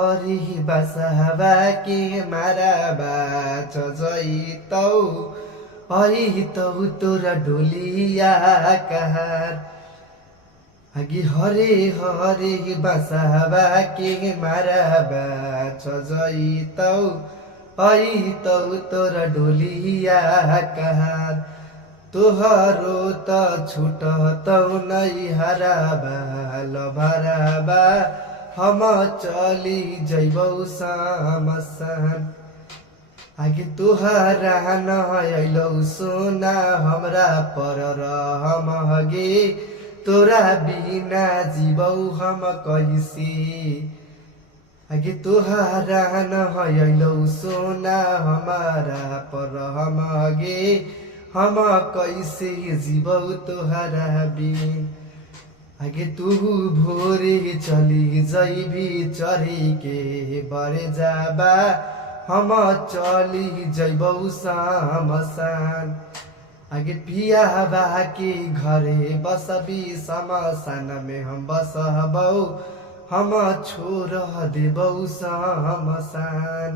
हरि बसहबा के माराबा चजैतौ ऐतौ तोरा डोलिया कहार आगे हरे हरे बसहबा के माराबा चजैतौ ऐतौ तोरा डोलिया कहार तोहरो त छुटतौ नै हराबा लभराबा हम चली जैबौ समसान आगे तोहरा न अइलौ सोना हमरा पर रहम हगे तोरा बिना जीवौ हम कैसे आगे तोहरा न अइलौ सोना हमारा पर रहम हगे हम कैसे जीवौ तोहरा बिन आगे तू भोरे चली जैबी चढ़ी के बरे जाबा हम चली जैबौ समसान आगे पिया बा के घरे बसबी समसान में हम बसबौ हम छोड़ देबौ समसान।